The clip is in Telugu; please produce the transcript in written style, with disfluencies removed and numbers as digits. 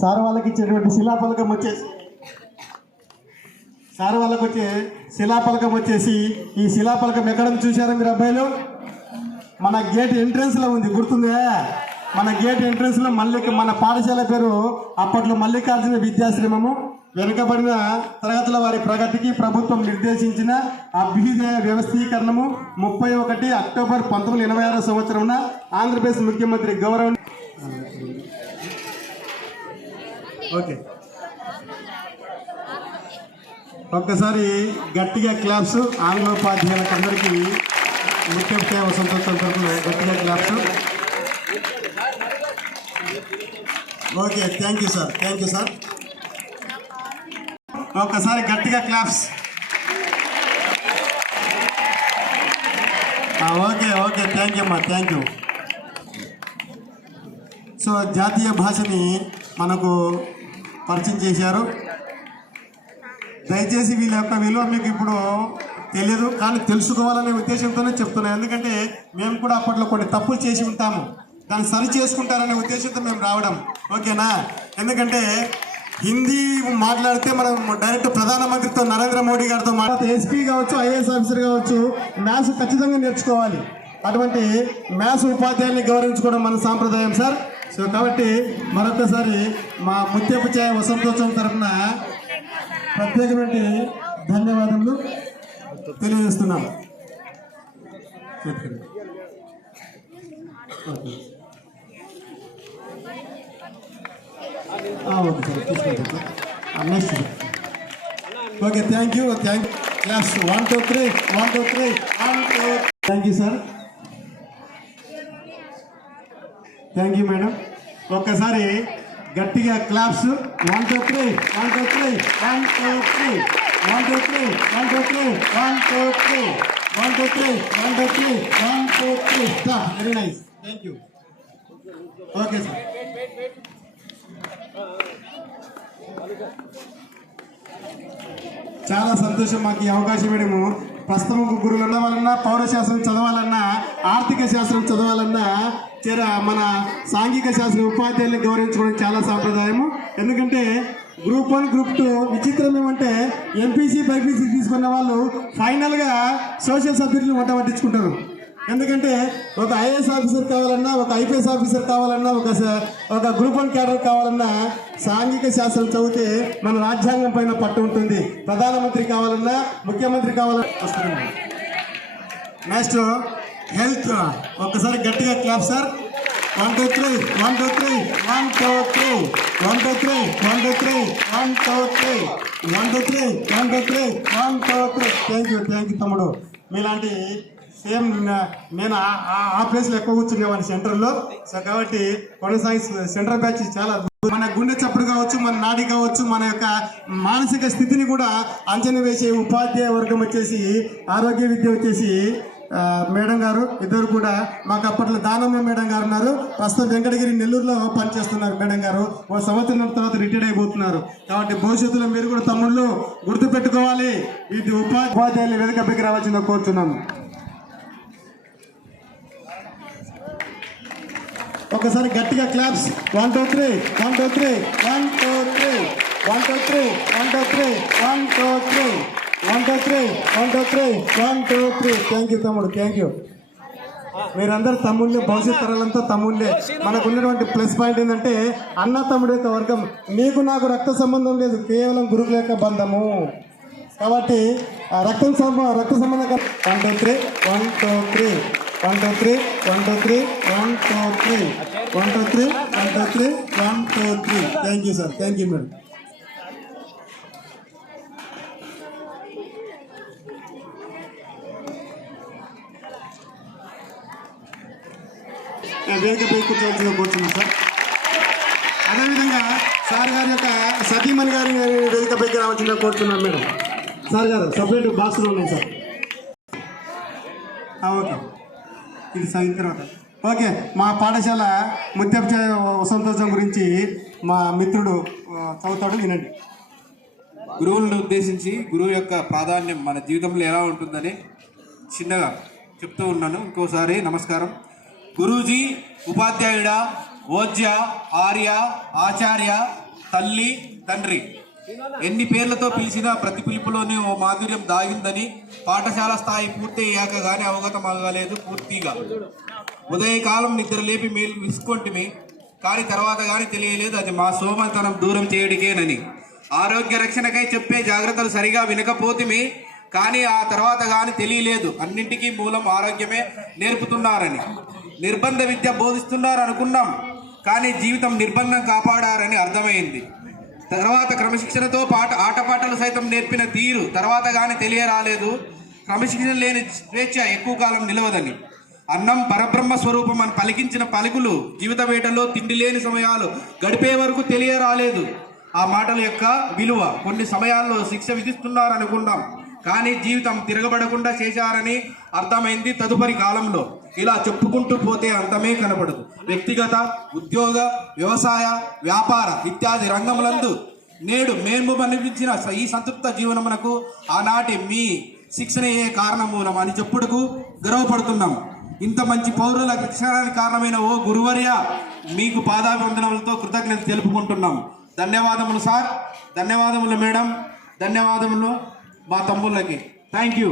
సార్ వాళ్ళకి ఇచ్చేటువంటి శిలాఫలకం వచ్చేసి శిలాఫలకం వచ్చేసి ఈ శిలాఫలకం ఎక్కడ చూశారా మీరు అబ్బాయిలు? మన గేట్ ఎంట్రన్స్లో ఉంది, గుర్తుందా? మన గేట్ ఎంట్రన్స్లో మన పాఠశాల పేరు అప్పట్లో మల్లికార్జున విద్యాశ్రమము. వెనుకబడిన తరగతుల వారి ప్రగతికి ప్రభుత్వం నిర్దేశించిన అభ్యుదయ వ్యవస్థీకరణము 31 అక్టోబర్ 1986 సంవత్సరంన ఆంధ్రప్రదేశ్ ముఖ్యమంత్రి గౌరవ ఓకే ఒక్కసారి గట్టిగా క్లాప్స్ ఆంగ్లోపాధ్యాయులకు అందరికీ ముఖ్య వసంతోత్సవం తరపున గట్టిగా claps. Okay, thank you sir. ఒక్కసారి గట్టిగా claps. Okay thank you. So జాతీయ భాషని మనకు పరిచయం చేశారు. దయచేసి వీళ్ళ యొక్క విలువ మీకు ఇప్పుడు తెలియదు, కానీ తెలుసుకోవాలనే ఉద్దేశంతోనే చెప్తున్నాను. ఎందుకంటే మేము కూడా అప్పట్లో కొన్ని తప్పులు చేసి ఉంటాము, దాన్ని సరి చేసుకుంటారనే ఉద్దేశంతో మేము రావడం. ఓకేనా? ఎందుకంటే హిందీ మాట్లాడితే మనం డైరెక్ట్ ప్రధానమంత్రితో నరేంద్ర మోడీ గారితో ఎస్పీ కావచ్చు, ఐఏఎస్ ఆఫీసర్ కావచ్చు, మ్యాథ్స్ ఖచ్చితంగా నేర్చుకోవాలి. అటువంటి మ్యాథ్స్ ఉపాధ్యాయుల్ని గౌరవించుకోవడం మన సాంప్రదాయం సార్. సో కాబట్టి మరొకసారి మా ముత్యపు ఛాయ వసంతోత్సవం తరఫున ప్రత్యేకమైన ధన్యవాదములు తెలియజేస్తున్నాం. Okay thank you. Class 1 2 3 1 2 3 1 2. Thank you sir. Thank you madam. ఒక్కసారి గట్టిగా claps. 1 2 3 1 2 3 1 2 3 1 2 3 1 2 3 1 2 3 1 2 3 1 2 3 1 2 3. Stop. Very nice. Thank you. Okay sir. చాలా సంతోషం మాకు ఈ అవకాశం ఇవ్వడము. ప్రస్తుతం గురువులు ఉండవాలన్నా, పౌరశాస్త్రం చదవాలన్నా, ఆర్థిక శాస్త్రం చదవాలన్నా, మన సాంఘిక శాస్త్ర ఉపాధ్యాయులను గౌరవించుకోవడం చాలా సాంప్రదాయము. ఎందుకంటే గ్రూప్ 1 గ్రూప్ 2 విచిత్రం ఏమంటే ఎంపీసీ బైపీసీ తీసుకున్న వాళ్ళు ఫైనల్గా సోషల్ సబ్జెక్టులు వంట పట్టించుకుంటారు. ఎందుకంటే ఒక ఐఏఎస్ ఆఫీసర్ కావాలన్నా, ఒక ఐపీఎస్ ఆఫీసర్ కావాలన్నా, ఒక గ్రూప్ 1 క్యాడర్ కావాలన్నా సాంఘిక శాస్త్రం చదివితే మన రాజ్యాంగం పైన పట్టు ఉంటుంది. ప్రధానమంత్రి కావాలన్నా, ముఖ్యమంత్రి కావాలన్నా వస్తుంది. Next health. ఒక్కసారి గట్టిగా క్లాప్ సార్. 1 2 3 1 2 3 1 2 3 1 2 3 1 2 3 1 2 3 1 2 3 1 2 3 1 2 3. థ్యాంక్ యూ తమ్ముడు. మీలాంటి సేమ్ నేను ఆ ప్లేస్లో ఎక్కువ కూర్చునేవాడిని సెంటర్లో. సో కాబట్టి కొనసాగి సెంట్రల్ బ్యాచ్ చాలా మన గుండె చప్పుడు కావచ్చు, మన నాడి కావచ్చు, మన యొక్క మానసిక స్థితిని కూడా అంచనా వేసే ఉపాధ్యాయ వర్గం వచ్చేసి ఆరోగ్య విద్య వచ్చేసి మేడం గారు ఇద్దరు కూడా మాకు అప్పట్లో దానమ్మ మేడం గారు ఉన్నారు. ప్రస్తుతం వెంకటగిరి నెల్లూరులో పనిచేస్తున్నారు మేడం గారు. ఓ సంవత్సరం తర్వాత రిటైర్డ్ అయిపోతున్నారు. కాబట్టి భవిష్యత్తులో మీరు కూడా తమ్ముళ్ళు గుర్తుపెట్టుకోవాలి. ఇది ఉపాధ్యాయులు వేదికపైకి రావాల్సిందో కోరుతున్నాను. ఒకసారి గట్టిగా క్లాప్స్. 1 2 3 1 2 3 1 2 3 1 2 3 1 2 3 1 2 3 1 2 3 1 2 3 1 2 3. థ్యాంక్ యూ తమ్ముడు. Thank you. మీరందరూ తమ్ముళ్ళే, భవిష్యత్ తరాలంతా తమ్ముళ్ళే. మనకు ఉన్నటువంటి ప్లస్ పాయింట్ ఏంటంటే అన్న తమ్ముడు యొక్క వర్గం. నీకు నాకు రక్త సంబంధం లేదు, కేవలం గురువుల యొక్క బంధము. కాబట్టి రక్త సంబంధం 1 2 3 1 2 3 1 2 3 1 2 3 1 2 3 1 2 3 1 2 3 1 2 3. Thank you sir. Thank you madam. వేదికపై కూర్చోవలసిందిగా కూర్చున్నాం సార్. అదేవిధంగా సార్ గారి యొక్క సతీమణి గారి వేదికపైకి రావాల్సిందిగా కోరుతున్నాం మేడం. సార్ గారు సపరేట్ బాక్స్లో ఉన్నాయి సార్. ఓకే, ఇది సాగిన తర్వాత ఓకే. మా పాఠశాల ముత్యపు ఛాయ వసంతోత్సవం గురించి మా మిత్రుడు చదువుతాడు, వినండి. గురువులను ఉద్దేశించి గురువు యొక్క ప్రాధాన్యం మన జీవితంలో ఎలా ఉంటుందని చిన్నగా చెప్తూ ఉన్నాను. ఇంకోసారి నమస్కారం. గురూజీ ఉపాధ్యాయుడా, ఓజ్య, ఆర్య, ఆచార్య, తల్లి, తండ్రి ఎన్ని పేర్లతో పిలిచినా ప్రతి పిలుపులోనే ఓ మాధుర్యం దాగిందని పాఠశాల స్థాయి పూర్తి అయ్యాక గానీ అవగతం అవ్వలేదు పూర్తిగా. ఉదయకాలం నిద్ర లేపి మేలు విసుకొంటిమి, కానీ తర్వాత కానీ తెలియలేదు అది మా సోమతనం దూరం చేయడికేనని. ఆరోగ్య రక్షణకై చెప్పే జాగ్రత్తలు సరిగా వినకపోతిమి, కానీ ఆ తర్వాత కానీ తెలియలేదు అన్నింటికీ మూలం ఆరోగ్యమే నేర్పుతున్నారని. నిర్బంధ విద్య బోధిస్తున్నారు అనుకున్నాం, కానీ జీవితం నిర్బంధం కాపాడారని అర్థమైంది. తర్వాత క్రమశిక్షణతో ఆటపాటలు సైతం నేర్పిన తీరు తర్వాత కానీ తెలియరాలేదు. క్రమశిక్షణ లేని స్వేచ్ఛ ఎక్కువ కాలం నిలవదని. అన్నం పరబ్రహ్మ స్వరూపం అని పలికించిన పలుకులు జీవిత వేటలో తిండి లేని సమయాలు గడిపే వరకు తెలియరాలేదు. ఆ మాటల యొక్క విలువ కొన్ని సమయాల్లో శిక్ష విధిస్తున్నారు అనుకున్నాం, కానీ జీవితం తిరగబడకుండా చేశారని అర్థమైంది తదుపరి కాలంలో. ఇలా చెప్పుకుంటూ పోతే అంతమే కనబడదు. వ్యక్తిగత, ఉద్యోగ, వ్యవసాయ, వ్యాపార ఇత్యాది రంగములందు నేడు మేము అనిపించిన ఈ సంతృప్త జీవనమునకు ఆనాటి మీ శిక్షణయే కారణమూలం అని చెప్పుడుకు గర్వపడుతున్నాం. ఇంత మంచి పౌరుల శిక్షణానికి కారణమైన ఓ గురువర్య, మీకు పాదాభివందనములతో కృతజ్ఞత తెలుపుకుంటున్నాం. ధన్యవాదములు సార్, ధన్యవాదములు మేడం, ధన్యవాదములు మా తమ్ముళ్ళకి. Thank you.